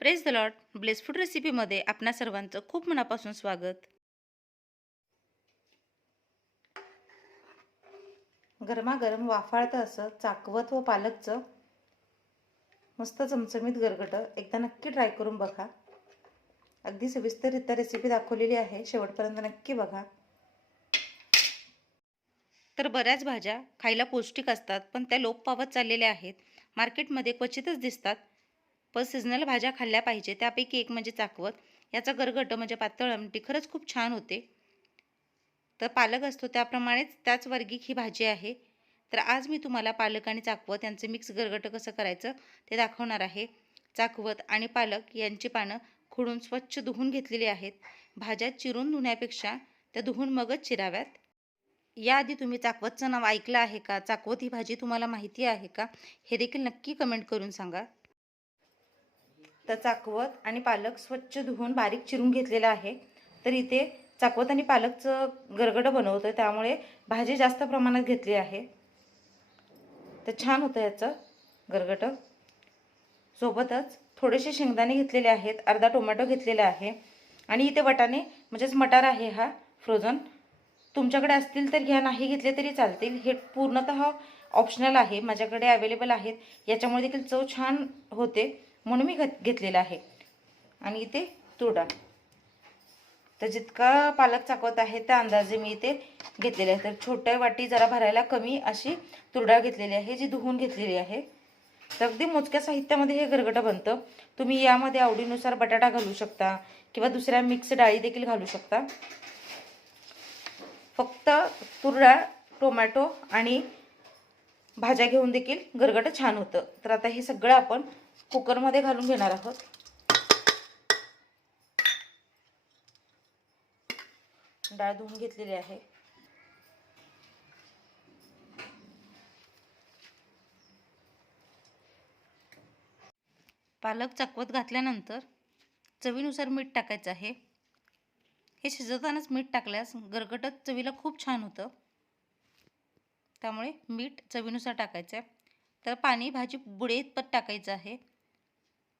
Press the lot bless food रेसिपीमध्ये आपणा सर्वांचं खूप मनापासून स्वागत. गरमागरम वाफाळतं असं चाकवत व पालकचं मस्त चमचमीत गरगटं एकदा नक्की ट्राय करून बघा. अगदी सविस्तररित्या रेसिपी दाखवलेली आहे शेवटपर्यंत नक्की बघा. तर बऱ्याच भाज्या खायला पौष्टिक असतात पण त्या लोप पावत चाललेल्या आहेत. मार्केटमध्ये क्वचितच दिसतात पण सिजनल भाज्या खाल्ल्या पाहिजे. त्यापैकी एक म्हणजे चाकवत. याचा गरगट म्हणजे पातळ आमटी. खरंच खूप छान होते. तर पालक असतो त्याप्रमाणेच त्याच वर्गिक ही भाजी आहे. तर आज मी तुम्हाला पालक आणि चाकवत यांचं मिक्स गरगट कसं करायचं ते दाखवणार आहे. चाकवत आणि पालक यांची पानं खुडून स्वच्छ धुवून घेतलेली आहेत. भाज्या चिरून धुण्यापेक्षा त्या धुवून मगच चिराव्यात. याआधी तुम्ही चाकवतचं नाव ऐकलं आहे का? चाकवत ही भाजी तुम्हाला माहिती आहे का? हे देखील नक्की कमेंट करून सांगा. तर चाकवत आणि पालक स्वच्छ धुवून बारीक चिरून घेतलेलं आहे. तर इथे चाकवत आणि पालकचं गरगडं बनवतो आहे त्यामुळे भाजी जास्त प्रमाणात घेतली आहे. तर छान होतं याचं गरगटं सोबतच थोडेसे शेंगदाणे घेतलेले आहेत अर्धा टोमॅटो घेतलेला आहे. आणि इथे वटाणे म्हणजेच मटार आहे हा फ्रोझन तुमच्याकडे असतील तर घ्या नाही घेतले तरी चालतील. हे पूर्णतः ऑप्शनल आहे माझ्याकडे अवेलेबल आहेत. याच्यामुळे देखील चव छान होते. म्हणून मी घत घेतलेला आहे. आणि इथे तुरडा तर जितका पालक चाकवत आहे त्या अंदाजे मी इथे घेतलेले आहे. तर छोट्या वाटी जरा भरायला कमी अशी तुरडाळ घेतलेली आहे जी धुवून घेतलेली आहे. तर अगदी मोजक्या साहित्यामध्ये हे गरगटं बनतं. तुम्ही यामध्ये आवडीनुसार बटाटा घालू शकता किंवा दुसऱ्या मिक्स डाळी देखील घालू शकता. फक्त तुरडाळ टोमॅटो आणि भाज्या घेऊन देखील गरगटं छान होतं. तर आता हे सगळं आपण कुकरमध्ये घालून घेणार आहोत. डाळ धुवून घेतलेली आहे. पालक चकवत घातल्यानंतर चवीनुसार मीठ टाकायचं आहे. हे शिजवतानाच मीठ टाकल्यास गरगटत चवीला खूप छान होतं. त्यामुळे मीठ चवीनुसार टाकायचं आहे तर पाणी भाजी बुडेत पत टाकायचं आहे.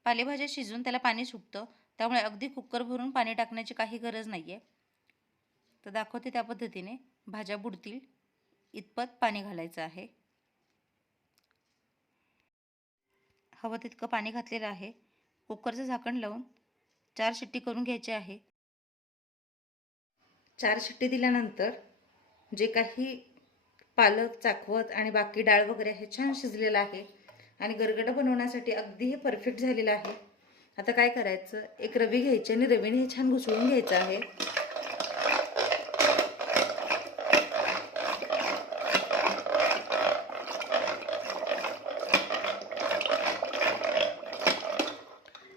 पालेभाज्या शिजून त्याला पाणी सुटतं. त्यामुळे अगदी कुकर भरून पाणी टाकण्याची काही गरज नाही आहे तर दाखवते त्या पद्धतीने. भाज्या बुडतील. इतपत पाणी घालायचं आहे. हवं तितकं पाणी घातलेलं आहे. कुकरचं झाकण लावून चार शिट्टी करून घ्यायची आहे. चार शिट्टी दिल्यानंतर जे काही पालक चाकवत आणि बाकी डाळ वगैरे हे छान शिजलेलं आहे. आणि गरगडं बनवण्यासाठी अगदी हे परफेक्ट झालेलं आहे. आता काय करायचं? एक रवी घ्यायची आणि रवीने हे छान घुसळून घ्यायचं आहे.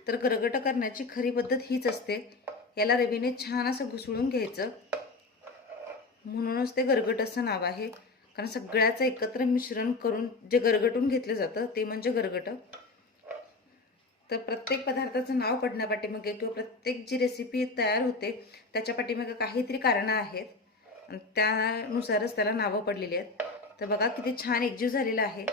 तर गरगट करण्याची खरी पद्धत हीच असते. याला रवीने छान असं घुसळून घ्यायचं. म्हणूनच ते गरगट असं नाव आहे. कारण सगळ्याचं एकत्र मिश्रण करून जे गरगटून घेतलं जातं ते म्हणजे गरगटं तर प्रत्येक पदार्थाचं नाव पडण्यापाठीमागे किंवा प्रत्येक जी रेसिपी तयार होते त्याच्या पाठीमागे काहीतरी कारणं आहेत. आणि त्यानुसारच त्याला नावं पडलेली आहेत. तर बघा किती छान एकजीव झालेला आहे.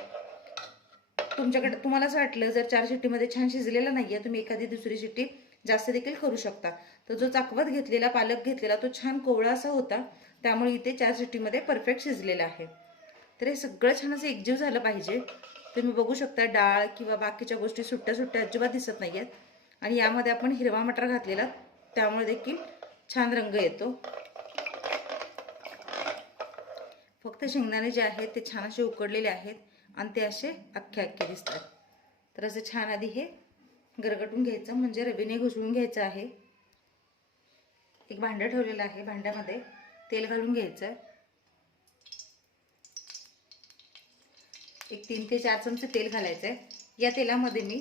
तुमच्याकडे तुम्हाला असं वाटलं जर चार शिट्टीमध्ये छान शिजलेलं नाही आहे तुम्ही एखादी दुसरी शिट्टी जास्त देखील करू शकता. तर जो चाकवत घेतलेला पालक घेतलेला तो छान कोवळा असा होता. त्यामुळे इथे चार सिटीमध्ये परफेक्ट शिजलेला आहे. तर हे सगळं छान असं एकजीव झालं पाहिजे. तुम्ही बघू शकता डाळ किंवा बाकीच्या गोष्टी सुट्ट्या सुट्ट्या अजिबात दिसत नाही आहेत आणि यामध्ये आपण हिरवा मटार घातलेला त्यामुळे देखील छान रंग येतो. फक्त शेंगदाणे जे आहेत ते छान असे उकडलेले आहेत आणि ते असे अख्खे अख्खे दिसतात. तर असं छान आधी हे गरगटून घ्यायचं म्हणजे रवीने घुसळून घ्यायचं आहे. एक भांडं ठेवलेलं आहे भांड्यामध्ये तेल घालून घ्यायचं एक तीन ते चार चमचे तेल घालायचं आहे या तेलामध्ये मी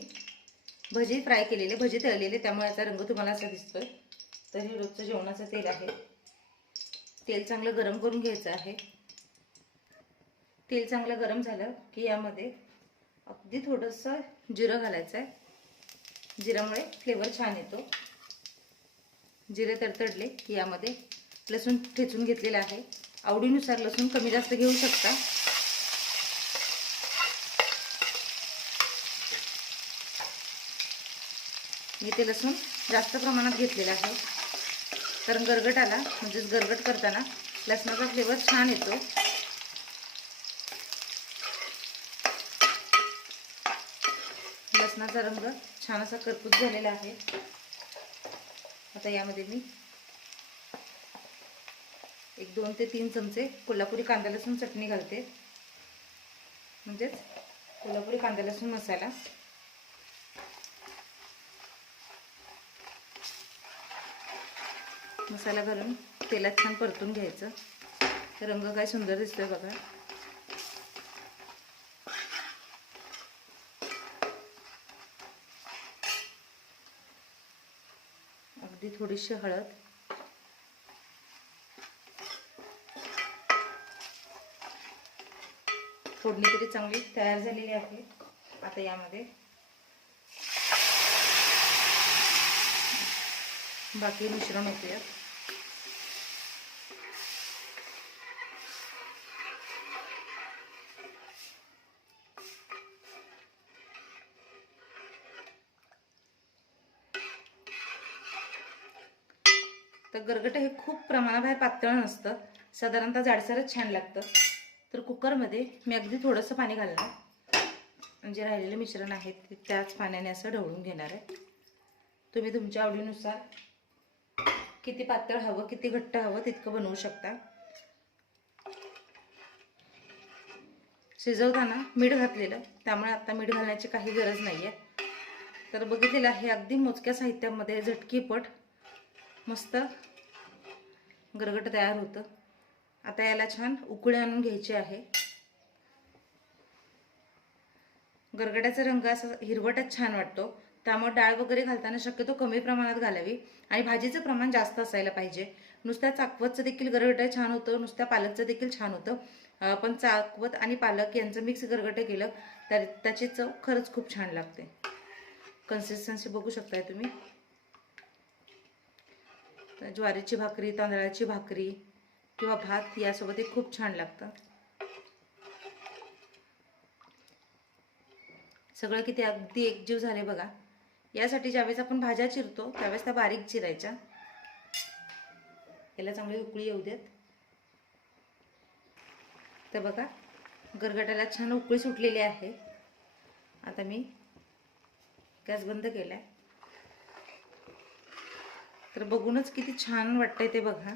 भजी फ्राय केलेले भजी तळलेले त्यामुळे याचा रंग तुम्हाला असा दिसतोय. तर हे रोजचं जेवणाचं तेल आहे. तेल चांगलं गरम करून घ्यायचं आहे. तेल चांगलं गरम झालं की यामध्ये अगदी थोडंसं जिरं घालायचं आहे जिऱ्यामुळे फ्लेवर छान येतो. जिरे तडतडले की यामध्ये लसूण ठेचून घेतलेलं आहे. आवडीनुसार लसूण कमी जास्त घेऊ शकता. मी ते लसूण जास्त प्रमाणात घेतलेलं आहे. कारण गरगट आला म्हणजेच गरगट करताना लसणाचा फ्लेवर छान येतो. लसणाचा रंग छान असा करपूस झालेला आहे. आता यामध्ये मी एक दोन ते तीन चमचे कोल्हापुरी कांदा लसूण चटणी घालते. म्हणजेच कोल्हापुरी कांदा लसूण मसाला. मसाला घालून तेलात छान परतून घ्यायचं. रंग काय सुंदर दिसतोय बघा. अगदी थोडीशी हळद. फोडणी तरी चांगली तयार झालेली आहे. आता यामध्ये बाकी मिश्रण होते तर गरगट हे खूप प्रमाणाबाहेर पातळ नसतं. साधारणतः जाडसरच छान लागतं. तर कुकरमध्ये मी अगदी थोडंसं पाणी घालणार. जे राहिलेले मिश्रण आहे ते त्याच पाण्याने असं ढवळून घेणार आहे. तुम्ही तुमच्या आवडीनुसार किती पातळ हवं किती घट्ट हवं तितकं बनवू शकता. शिजवताना मीठ घातलेलं त्यामुळे आता मीठ घालण्याची काही गरज नाही आहे तर बघितलेलं हे अगदी मोजक्या साहित्यामध्ये झटकीपट मस्त गरगट तयार होतं. आता याला छान उकळे आणून घ्यायची आहे. गरगड्याचा रंग असा हिरवटच छान वाटतो. त्यामुळे डाळ वगैरे घालताना शक्यतो कमी प्रमाणात घालावी आणि भाजीचं प्रमाण जास्त असायला पाहिजे. नुसत्या चाकवतचं देखील गरगटं छान होतं नुसत्या पालकचं देखील छान होतं. पण चाकवत आणि पालक यांचं मिक्स गरगटं केलं तर त्याची चव खरंच खूप छान लागते. कन्सिस्टन्सी बघू शकताय तुम्ही. ज्वारीची भाकरी तांदळाची भाकरी किंवा भात यासोबत हे खूप छान लागतं. सगळं किती अगदी एकजीव झाले बघा. यासाठी ज्यावेळेस आपण भाज्या चिरतो त्यावेळेस त्या बारीक चिरायच्या. याला चांगली उकळी येऊ देत. तर बघा गरगटाला छान उकळी सुटलेली आहे. आता मी गॅस बंद केला आहे तर बघूनच किती छान वाटतंय ते बघा.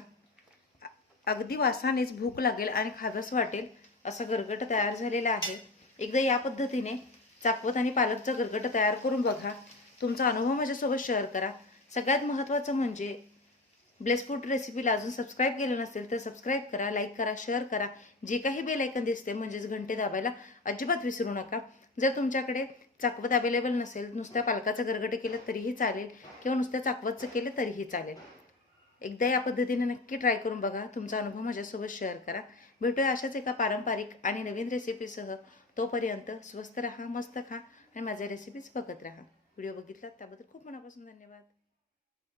अगदी वासानेच भूक लागेल आणि खागस वाटेल असा गरगट तयार झालेला आहे. एकदा या पद्धतीने चाकवत आणि पालकचं गरगट तयार करून बघा. तुमचा अनुभव माझ्यासोबत शेअर करा. सगळ्यात महत्त्वाचं म्हणजे ब्लेसफूड रेसिपीला अजून सबस्क्राईब केलं नसेल तर सबस्क्राईब करा लाईक करा शेअर करा. जे काही बेलायकन दिसते म्हणजेच घंटे दाबायला अजिबात विसरू नका. जर तुमच्याकडे चाकवत अवेलेबल नसेल नुसत्या पालकाचं गरगटे केलं तरीही चालेल किंवा नुसत्या चाकवतचं केलं तरीही चालेल. एकदा या पद्धतीने नक्की ट्राय करून बघा. तुमचा अनुभव माझ्यासोबत शेअर करा. भेटूया अशाच एका पारंपरिक आणि नवीन रेसिपीसह तोपर्यंत स्वस्त राहा मस्त खा आणि माझ्या रेसिपीज बघत राहा. व्हिडिओ बघितला त्याबद्दल खूप मनापासून धन्यवाद.